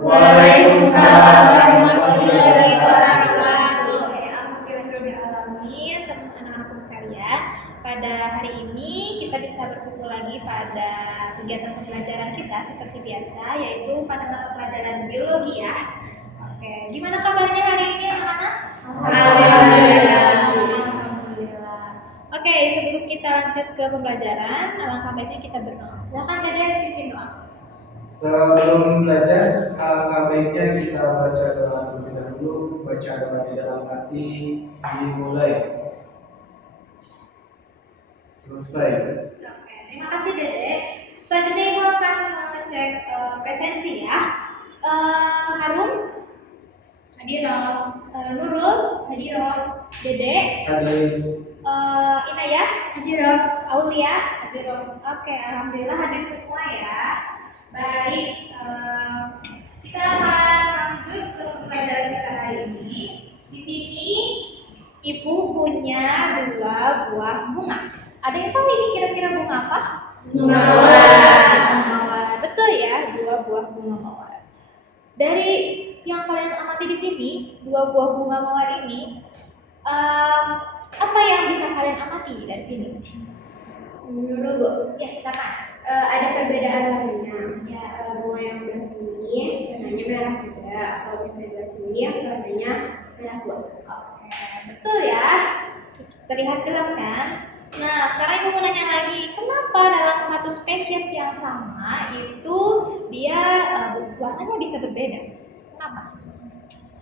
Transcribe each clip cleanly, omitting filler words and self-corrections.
Waalaikumsalam warahmatullahi wabarakatuh. Alhamdulillahirobbilalamin, teman-teman anak-anakku sekalian. Pada hari ini kita bisa berkumpul lagi pada kegiatan pembelajaran kita seperti biasa, yaitu pada mata pelajaran biologi ya. Oke, gimana kabarnya hari ini anak-anak? Alhamdulillah. Oke, sebelum kita lanjut ke pembelajaran, alangkah baiknya kita berdoa. Silakan kalian pimpin doa. Sebelum belajar, alangkah baiknya kita baca doa terlebih dahulu. Baca doa di dalam hati dimulai. Selesai. Oke, terima kasih Dede. Selanjutnya Ibu akan mengecek presensi ya. Harum, hadiroh. Nurul, hadiroh. Dede, Hadir. Inayah, hadiroh. Aulia, hadiroh. Oke, alhamdulillah hadir semua ya. Baik, kita akan lanjut ke pembelajaran kita hari ini. Di sini Ibu punya 2 buah bunga. Ada yang tahu ini kira-kira bunga apa? Bunga mawar. Mawar. Betul ya, 2 buah bunga mawar. Dari yang kalian amati di sini, 2 buah bunga mawar ini, apa yang bisa kalian amati dari sini? Menurut Bu, Ya, silakan. ada perbedaan warnanya. Ya. Bunga yang belah sini warnanya merah muda. Kalau misalnya belah sini warnanya merah tua. Oke, betul ya. Terlihat jelas kan? Nah, sekarang Ibu mau nanya lagi, kenapa dalam satu spesies yang sama itu dia warnanya bisa berbeda? Kenapa?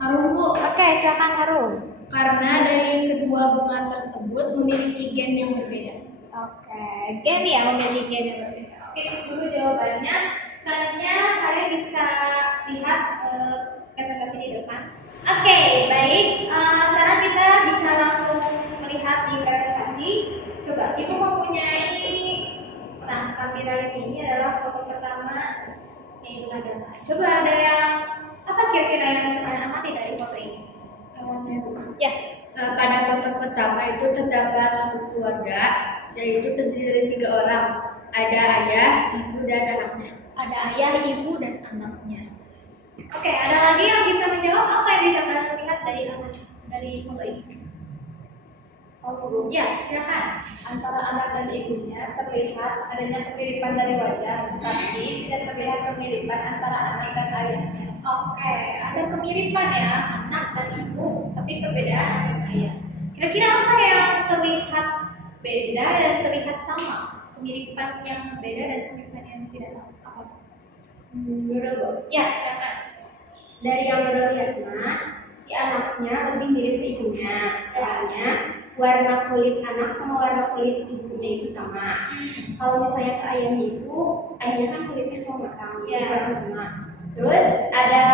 Harum Bu, Oke, silakan Harum. karena dari kedua bunga tersebut memiliki gen yang berbeda. Oke, gen ya, memiliki gen yang berbeda. Oke, itu dulu jawabannya. Selanjutnya kalian bisa lihat presentasi di depan. Oke, baik. Sekarang kita bisa langsung melihat di presentasi. Coba, Ibu mempunyai, nah kamera ini adalah foto pertama yang Ibu tampilkan. Coba ada yang, apa kira-kira yang bisa kalian amati dari foto ini? Ya. Pada foto pertama itu terdapat satu keluarga, yaitu terdiri dari 3 orang. Ada ayah, ibu, dan anaknya. Ada ayah, ibu, dan anaknya. Oke, ada lagi yang bisa menjawab apa yang bisa kalian lihat dari foto ini? Ya, silakan. Antara anak dan ibunya terlihat adanya kemiripan dari wajah, tapi tidak terlihat kemiripan antara anak dan ayahnya. Oke, ada kemiripan ya anak dan ibu, tapi perbedaan anak dan ayah. Kira-kira apa yang terlihat beda dan terlihat sama? Kemiripan yang beda dan kemiripan yang tidak sama. Apa tuh? Menurut Bu, Ya, silakan. dari yang udah lihat si anaknya lebih mirip ke ibunya. Soalnya warna kulit anak sama warna kulit ibunya itu sama. Kalau misalnya ke ayahnya itu, ayahnya kan kulitnya sama matang, Iya. warna sama. Terus ada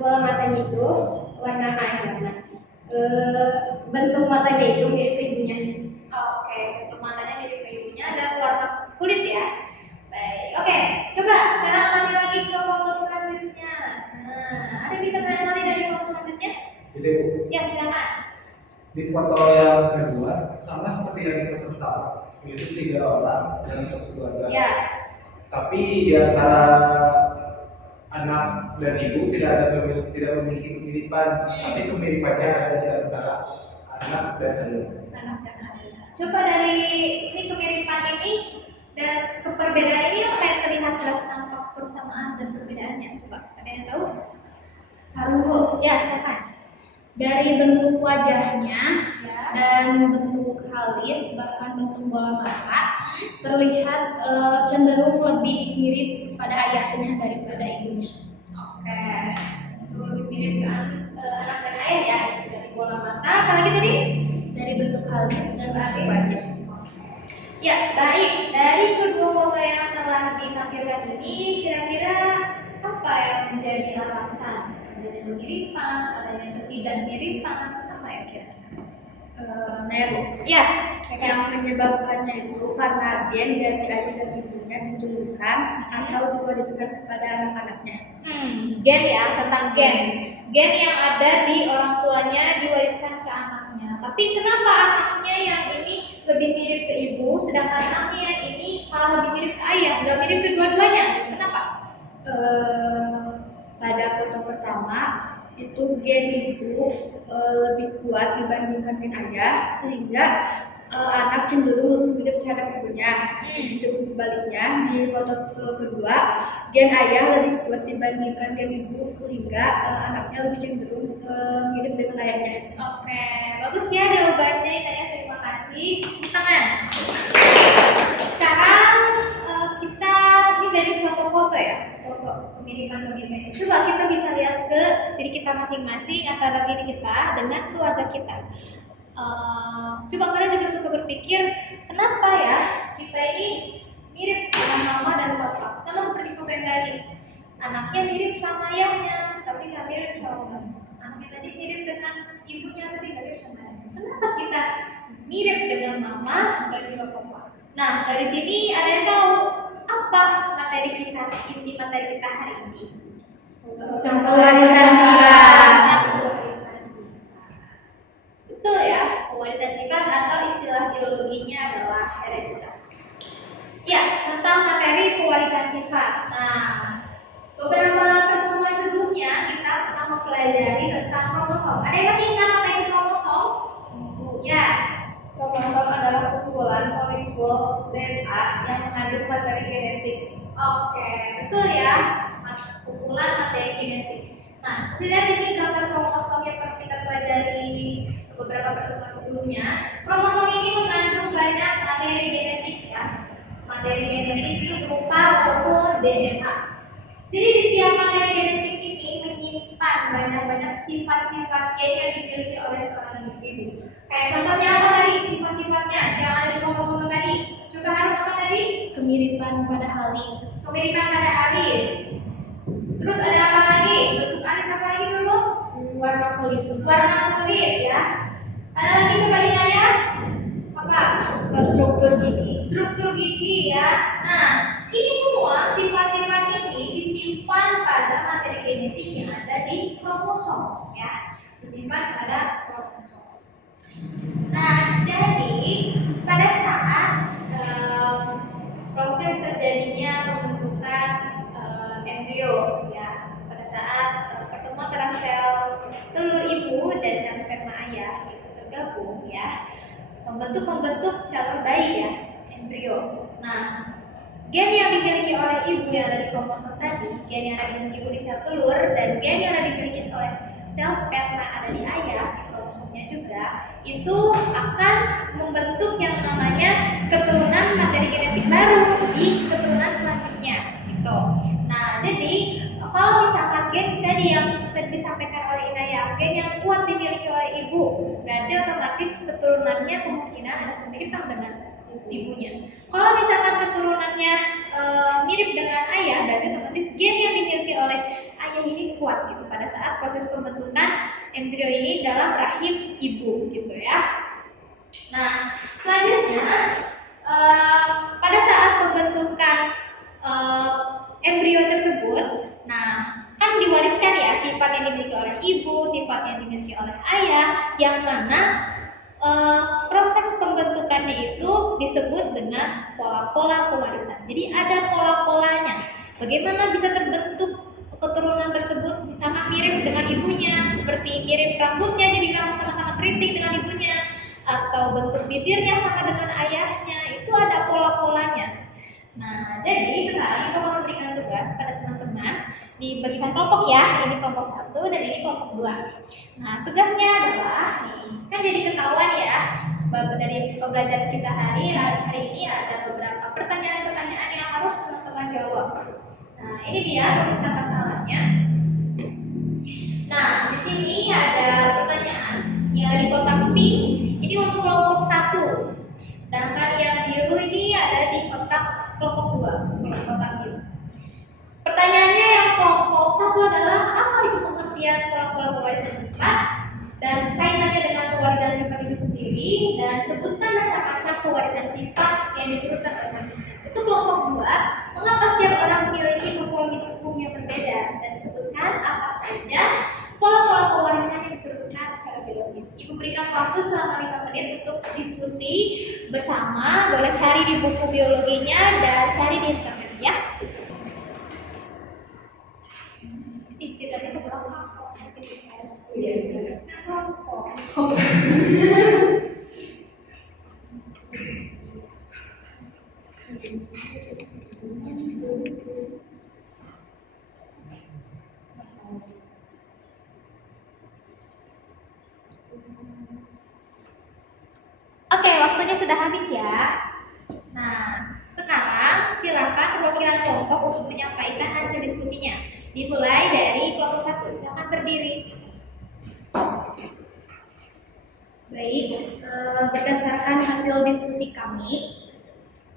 bola matanya itu warna bentuk matanya itu mirip ke ibunya. Oke, untuk matanya mirip ke ibunya dan warna kulit ya. Baik, oke. Coba sekarang amati lagi ke foto selanjutnya. Nah, ada yang bisa kalian amati dari foto selanjutnya? Jadi Bu, Ya, silakan. di foto yang kedua sama seperti yang di foto pertama, yaitu 3 orang dalam satu keluarga. Ya. Tapi di antara anak dan ibu tidak memiliki kemiripan, tapi kemiripannya ada di antara anak dan ayah. Anak dan ayah. Coba dari ini kemiripan ini dan perbedaan ini apa yang terlihat jelas nampak persamaan dan perbedaannya? Coba, ada yang tahu? Harum Bu, Ya, silakan. dari bentuk wajahnya Ya. dan bentuk alis bahkan bentuk bola mata terlihat cenderung lebih mirip kepada ayahnya daripada ibunya. Oke, lebih mirip ke anak dan ayah ya, dari bola mata. Apa lagi tadi? Dari bentuk alis dan bentuk Alis. wajah. Ya, baik. Dari kedua foto yang telah ditampilkan ini, kira-kira apa yang menjadi alasan adanya kemiripan, adanya ketidakmiripan, apa ya kira-kira? Ya Bu, Ya, yang menyebabkannya itu karena gen dari ayah dan ibunya ditumbuhkan atau diwariskan kepada anak-anaknya. Gen ya, tentang gen. Gen yang ada di orang tuanya diwariskan ke anaknya. Tapi kenapa anaknya yang ini lebih mirip ke ibu, sedangkan anaknya yang ini malah lebih mirip ke ayah, nggak mirip kedua-duanya? Kenapa? pada foto pertama itu gen ibu lebih kuat dibandingkan gen ayah, sehingga anak cenderung lebih mirip terhadap ibunya. Begitu sebaliknya di foto kedua gen ayah lebih kuat dibandingkan gen ibu, sehingga anaknya lebih cenderung mirip dengan ayahnya. Oke, bagus ya jawabannya Inaya, terima kasih. Tangan. Sekarang kita ini dari contoh foto ya, foto kemiripan. Coba kita bisa lihat ke diri kita masing-masing antara diri kita dengan keluarga kita. Coba kalian juga suka berpikir, kenapa ya kita ini mirip dengan mama dan papa? Sama seperti foto yang tadi, anaknya mirip sama ayahnya, tapi nggak mirip sama mama. Anaknya tadi mirip dengan ibunya, tapi nggak mirip sama ayahnya. Kenapa kita mirip dengan mama dan juga papa? Nah, dari sini ada yang tahu apa materi kita, inti materi kita hari ini? Pewarisan sifat. Betul ya, pewarisan sifat atau istilah biologinya adalah hereditas. Ya, tentang materi pewarisan sifat. Nah, beberapa pertemuan sebelumnya kita pernah mempelajari tentang kromosom. Ada yang masih ingat apa itu kromosom? Ya, Kromosom adalah kumpulan molekul DNA yang mengandung materi genetik. oke, betul ya, kumpulan materi genetik. Nah, saya lihat ini gambar kromosom yang pernah kita pelajari beberapa pertemuan sebelumnya. Kromosom ini mengandung banyak materi genetik ya. Materi genetik itu berupa molekul DNA. Jadi di tiap materi genetik ini menyimpan banyak-banyak sifat-sifat gen yang dimiliki oleh seorang individu. Kayak contohnya apa tadi sifat-sifatnya yang ada di foto-foto tadi? Coba harus apa tadi? Kemiripan pada alis. Kemiripan pada alis. Terus ada apa lagi? Bentuk alis apa lagi dulu? Warna kulit. Warna kulit ya. Ada lagi coba Inaya? Apa? Struktur gigi. Struktur gigi ya. Nah, ini semua sifat-sifat ini disimpan pada materi genetik yang ada di kromosom ya. Disimpan pada kromosom. Nah, jadi pada saat proses terjadinya pembentukan embrio ya, pada saat pertemuan antara sel telur ibu dan sel sperma ayah itu tergabung ya, membentuk calon bayi ya, embrio. Nah, gen yang dimiliki oleh ibu yang ada di kromosom tadi, gen yang ada di ibu di sel telur, dan gen yang ada dimiliki oleh sel sperma ada di ayah di kromosomnya juga, itu akan membentuk yang namanya keturunan materi genetik baru di keturunan selanjutnya gitu. Nah, jadi kalau misalkan gen tadi yang disampaikan oleh Inaya, gen yang kuat dimiliki oleh ibu, berarti otomatis keturunannya kemungkinan ada kemiripan dengan ibunya. Kalau misalkan keturunannya mirip dengan ayah, berarti otomatis gen yang dimiliki oleh ayah ini kuat gitu pada saat proses pembentukan embrio ini dalam rahim ibu gitu ya. Nah, selanjutnya pada saat pembentukan embrio tersebut, nah kan diwariskan ya sifat yang dimiliki oleh ibu, sifat yang dimiliki oleh ayah, yang mana proses pembentukannya itu disebut dengan pola-pola pewarisan. Jadi ada pola-polanya. Bagaimana bisa terbentuk keturunan tersebut sama mirip dengan ibunya, seperti mirip rambutnya jadi rambut sama-sama keriting dengan ibunya, atau bentuk bibirnya sama dengan ayahnya, itu ada pola-polanya. Nah, jadi sekarang Ibu akan memberikan tugas pada teman-teman, dibagikan kelompok ya, ini kelompok 1 dan ini kelompok 2. Nah, tugasnya adalah nih, kan jadi ketahuan ya, dari pembelajaran kita hari ini ada beberapa pertanyaan-pertanyaan yang harus teman-teman jawab. Nah, ini dia rumus kesalahannya. Nah, di sini ada pertanyaan yang ada di kotak pink, ini untuk kelompok 1. Sedangkan yang biru ini ada di kotak kelompok 2, kotak biru. Pertanyaannya yang kelompok 1 adalah apa itu pengertian pola-pola pewarisan sifat dan kaitannya dengan pewarisan sifat itu sendiri, dan sebutkan macam-macam pewarisan sifat yang diturunkan oleh manusia. Itu kelompok 2, mengapa setiap orang memiliki morfologi tubuh yang berbeda, dan sebutkan apa saja pola-pola pewarisan yang diturunkan secara biologis. Ibu berikan waktu selama 5 menit untuk diskusi bersama, boleh cari di buku biologinya dan cari di internet ya. Iya. kelompok. Oke, waktunya sudah habis ya. Nah, sekarang silakan perwakilan kelompok untuk menyampaikan hasil diskusinya. Dimulai dari kelompok 1, silakan berdiri. Baik, berdasarkan hasil diskusi kami,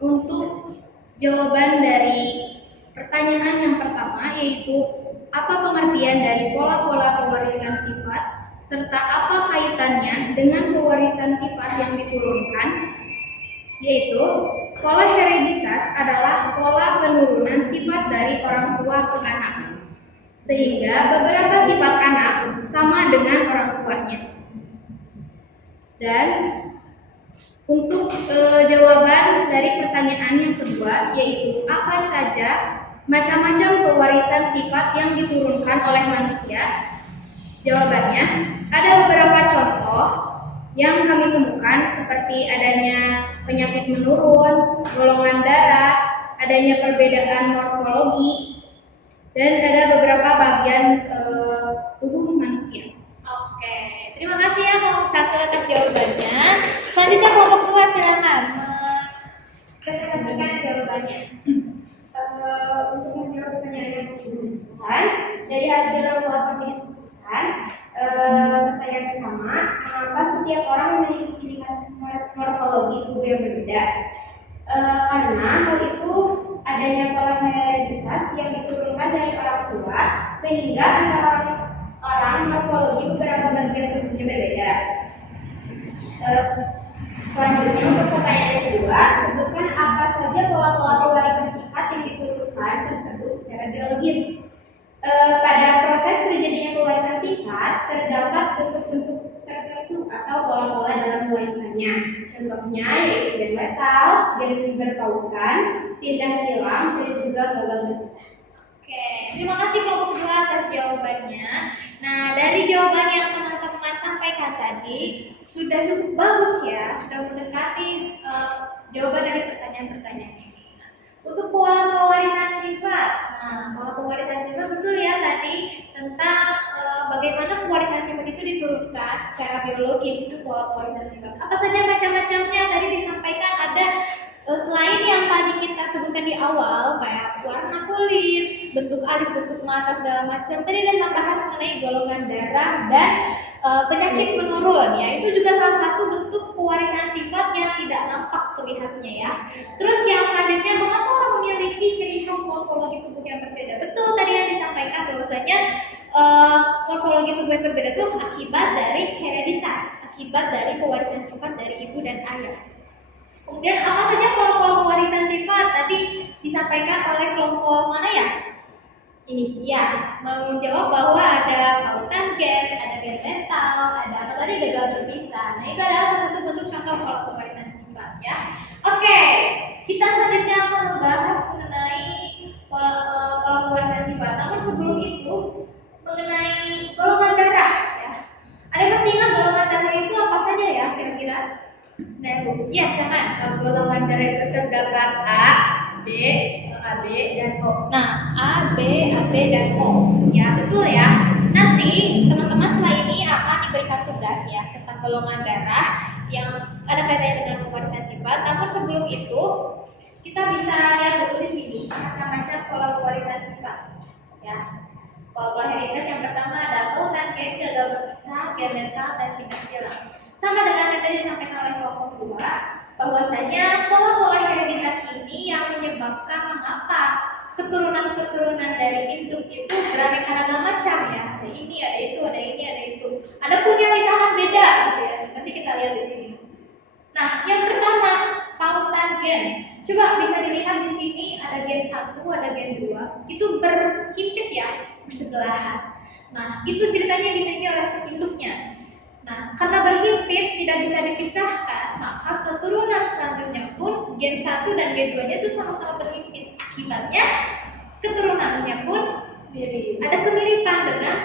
untuk jawaban dari pertanyaan yang pertama yaitu apa pengertian dari pola-pola pewarisan sifat serta apa kaitannya dengan pewarisan sifat yang diturunkan, yaitu pola hereditas adalah pola penurunan sifat dari orang tua ke anak, sehingga beberapa sifat anak sama dengan orang tuanya. Dan untuk jawaban dari pertanyaan yang kedua yaitu apa saja macam-macam pewarisan sifat yang diturunkan oleh manusia. Jawabannya ada beberapa contoh yang kami temukan seperti adanya penyakit menurun, golongan darah, adanya perbedaan morfologi, dan ada beberapa bagian tubuh manusia. Oke, terima kasih ya kelompok 1 atas jawabannya. Selanjutnya kelompok 2 silakan presentasikan jawabannya. Untuk menjawab pertanyaan yang kedua, dari hasil yang telah kami diskusikan, pertanyaan pertama, mengapa setiap orang memiliki ciri khas morfologi tubuh yang berbeda? Karena hal itu adanya pola hereditas yang diturunkan dari orang tua, sehingga antara orang morfologi beberapa bagian tubuhnya berbeda. Selanjutnya untuk pertanyaan yang kedua, sebutkan apa saja pola-pola pewarisan sifat yang diturunkan tersebut secara biologis. Pada proses terjadinya pewarisan sifat terdapat bentuk-bentuk tertentu atau pola-pola dalam pewarisannya. Contohnya yaitu gen letal, gen berpautan, pindah silang, dan juga gagal berpisah. Oke, terima kasih kelompok 2 atas jawabannya. Nah, dari jawaban yang teman-teman sampaikan tadi sudah cukup bagus ya, sudah mendekati jawaban dari pertanyaan-pertanyaan ini. Nah, untuk pola pewarisan sifat, pola pewarisan sifat betul ya tadi tentang bagaimana pewarisan sifat itu diturunkan secara biologis, itu pola pewarisan sifat. Apa saja macam-macamnya tadi disampaikan ada. Selain yang tadi kita sebutkan di awal kayak warna kulit, bentuk alis, bentuk mata segala macam, tadi ada tambahan mengenai golongan darah dan penyakit menurun ya, itu juga salah satu bentuk pewarisan sifat yang tidak nampak terlihatnya ya. Terus yang selanjutnya, mengapa orang memiliki ciri khas morfologi tubuh yang berbeda? Betul tadi yang disampaikan bahwasanya morfologi tubuh yang berbeda itu akibat dari hereditas, akibat dari pewarisan sifat dari ibu dan ayah. Kemudian apa saja pola-pola pewarisan sifat tadi disampaikan oleh kelompok mana ya? Ini ya, menjawab bahwa ada pautan gen, ada gen letal, ada apa tadi gagal berpisah. Nah itu adalah salah satu bentuk contoh pola pewarisan sifat ya. Oke, kita selanjutnya akan membahas mengenai pola pewarisan sifat. Namun sebelum itu mengenai golongan darah ya. Ada yang masih ingat golongan darah itu apa saja ya kira-kira? Nah, Bu, ya silakan. Golongan darah itu terdapat A, B, AB, dan O. Nah, A, B, AB, dan O. Ya, betul ya. Nanti teman-teman setelah ini akan diberikan tugas ya tentang golongan darah yang ada kaitannya dengan pewarisan sifat. Namun sebelum itu, kita bisa lihat dulu di sini macam-macam pola pewarisan sifat. Ya. Pola hereditas yang pertama ada pautan gen, gagal berpisah, gen letal, dan pindah silang. Sama dengan yang tadi disampaikan oleh kelompok 2, bahwasanya pola-pola hereditas ini yang menyebabkan mengapa keturunan-keturunan dari induk itu beraneka ragam macam ya. Ada ini, ada itu, ada ini, ada itu. Ada pun yang misalkan beda gitu ya. Nanti kita lihat di sini. Nah, yang pertama pautan gen. Coba bisa dilihat di sini ada gen 1, ada gen 2. Itu berhimpit ya, bersebelahan. Nah, itu ceritanya dimiliki oleh si induknya. Nah, karena berhimpit tidak bisa dipisahkan, maka keturunan selanjutnya pun gen 1 dan gen 2-nya itu sama-sama berhimpit. Akibatnya keturunannya pun ada kemiripan dengan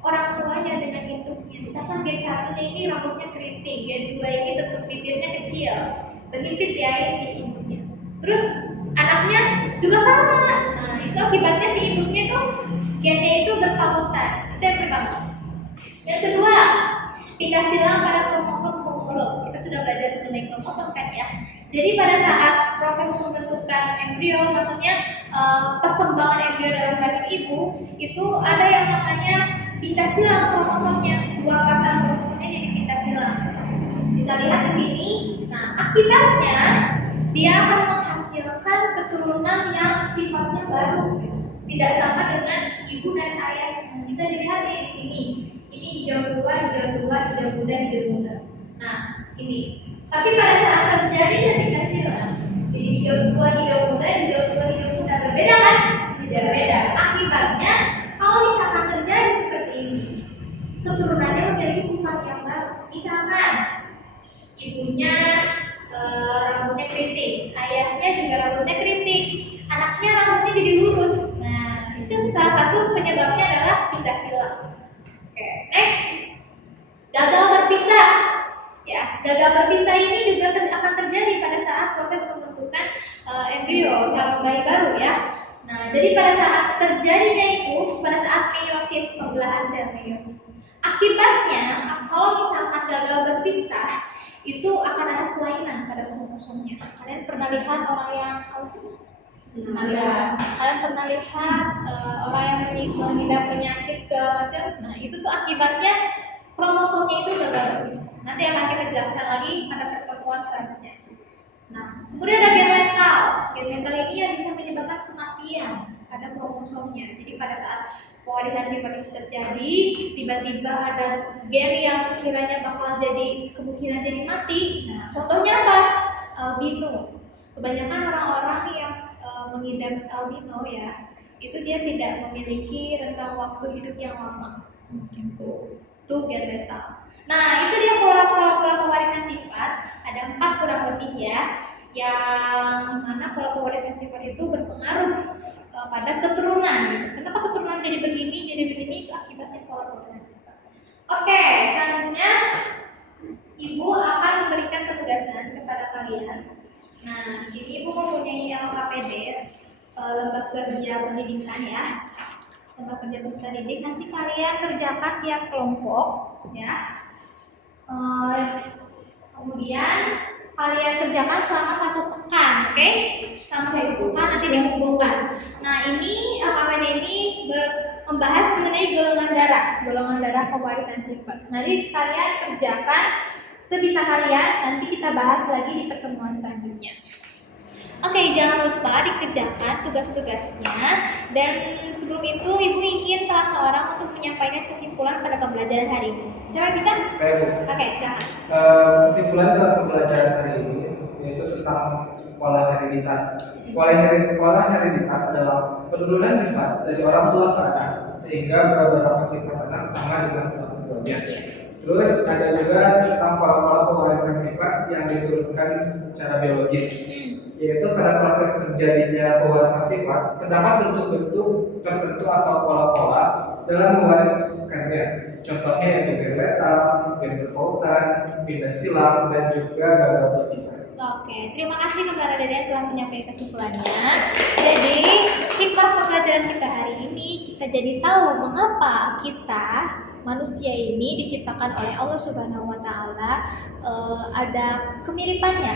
orang tuanya dengan induknya. Misalkan gen 1-nya ini rambutnya keriting, gen 2 ini bentuk bibirnya kecil, berhimpit ya si induknya. Terus anaknya juga sama. Nah, itu akibatnya si induknya itu gennya itu berpautan. Itu yang pertama. Yang kedua, pindah silang pada kromosom homolog. Kita sudah belajar mengenai kromosom kan ya. Jadi pada saat proses pembentukan embrio, maksudnya perkembangan embrio dalam rahim ibu, itu ada yang namanya pindah silang kromosomnya. Dua pasang kromosomnya jadi pindah silang. Bisa lihat di sini. Nah, akibatnya dia akan menghasilkan keturunan yang sifatnya baru, tidak sama dengan ibu dan ayah. Bisa dilihat di sini. Ini hijau tua, hijau tua, hijau muda, hijau muda. Nah, ini. Tapi pada saat terjadi pindah silang, jadi hijau tua, hijau muda, hijau tua, hijau muda, berbeda kan? Berbeda. Akibatnya, kalau misalkan terjadi seperti ini, keturunannya memiliki sifat yang baru. Misalkan ibunya rambutnya keriting, ayahnya juga rambutnya keriting, anaknya rambutnya jadi lurus. Nah, itu salah satu penyebabnya adalah pindah silang. Oke, next, gagal berpisah. Ya, gagal berpisah ini juga akan terjadi pada saat proses pembentukan embrio calon bayi baru ya. Nah, jadi pada saat terjadinya itu pada saat meiosis, pembelahan sel meiosis. Akibatnya, kalau misalkan gagal berpisah, itu akan ada kelainan pada kromosomnya. Kalian pernah lihat orang yang autis? Kalian pernah lihat orang yang mengidap penyakit segala macam? Nah, itu tuh akibatnya kromosomnya itu gagal berpisah. Nanti akan kita jelaskan lagi pada pertemuan selanjutnya. Nah, kemudian ada gen letal. Gen letal ini yang bisa menyebabkan kematian pada kromosomnya. Jadi pada saat pewarisan sifat itu terjadi, tiba-tiba ada gen yang sekiranya bakal jadi kemungkinan jadi mati. Nah, contohnya apa? Albino. Kebanyakan orang-orang yang mengidap albino ya, itu dia tidak memiliki rentang waktu hidup yang lama. Gitu. Itu gen letal. Nah, itu dia pola-pola pewarisan sifat. Ada 4 kurang lebih ya, yang mana pola pewarisan sifat itu berpengaruh pada keturunan gitu. Kenapa keturunan jadi begini itu akibatnya pola pewarisan sifat. Oke, selanjutnya ibu akan memberikan penugasan kepada kalian. Nah, di sini ibu mempunyai LKPD, lembaga kerja pendidikan ya. Lembaga kerja peserta didik, nanti kalian kerjakan tiap kelompok ya. Kemudian kalian kerjakan selama 1 pekan, oke? Selama 1 pekan nanti dikumpulkan. Nah, ini LKPD ini membahas mengenai golongan darah pewarisan sifat. Nanti kalian kerjakan sebisa kalian, nanti kita bahas lagi di pertemuan selanjutnya. Oke, jangan lupa dikerjakan tugas-tugasnya. Dan sebelum itu, ibu ingin salah seorang untuk menyampaikan kesimpulan pada pembelajaran hari ini. Siapa yang bisa? Saya Bu. Oke, silakan. Kesimpulan dalam pembelajaran hari ini yaitu tentang pola hereditas. Pola hereditas adalah penurunan sifat dari orang tua ke anak, sehingga beberapa sifat anak sama dengan orang tuanya. Terus ada juga tentang pola-pola pewarisan sifat yang diturunkan secara biologis, yaitu pada proses terjadinya pewarisan sifat terdapat bentuk-bentuk tertentu atau pola-pola dalam mewariskannya. Contohnya yaitu gen letal, gen berpautan, pindah silang, dan juga gagal berpisah. Oke, terima kasih kepada Dede yang telah menyampaikan kesimpulannya. Jadi, hikmah pembelajaran kita hari ini, kita jadi tahu mengapa kita manusia ini diciptakan oleh Allah Subhanahu wa Ta'ala, ada kemiripannya,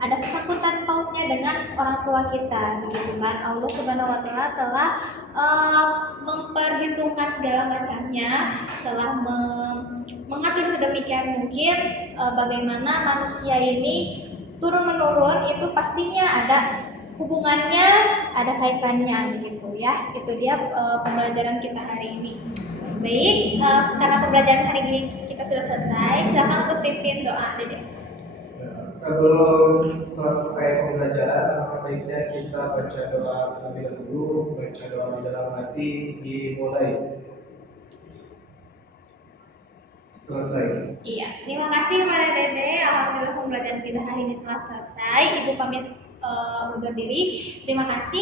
ada kesangkutan pautnya dengan orang tua kita, begitu kan? Allah Subhanahu wa Ta'ala telah memperhitungkan segala macamnya, telah mengatur sedemikian mungkin bagaimana manusia ini turun menurun, itu pastinya ada hubungannya, ada kaitannya, gitu ya. Itu dia pembelajaran kita hari ini. Baik, karena pembelajaran hari ini kita sudah selesai, silakan untuk pimpin doa, Dede. Setelah selesai pembelajaran, alangkah baiknya kita baca doa terlebih dahulu. Baca doa di dalam hati dimulai. Selesai. Iya, terima kasih kepada Dede. Alhamdulillah pembelajaran kita hari ini telah selesai. Ibu pamit undur diri. Terima kasih.